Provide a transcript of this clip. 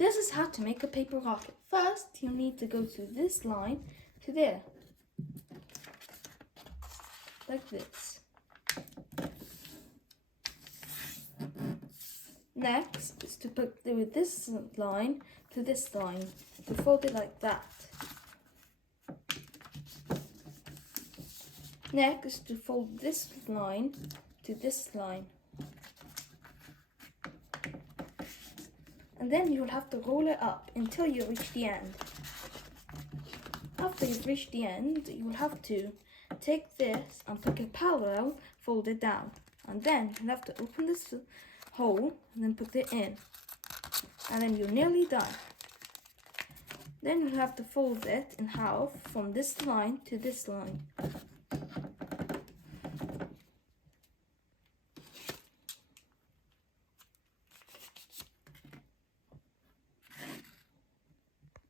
This is how to make a paper rocket. First, you need to go to this line to there, like this. Next is to put this line to this line, to fold it like that. Next is to fold this line to this line. And then you'll have to roll it up until you reach the end. After you've reached the end, you'll have to take this and put it parallel, fold it down. And then you'll have to open this hole and then put it in. And then you're nearly done. Then you'll have to fold it in half from this line to this line.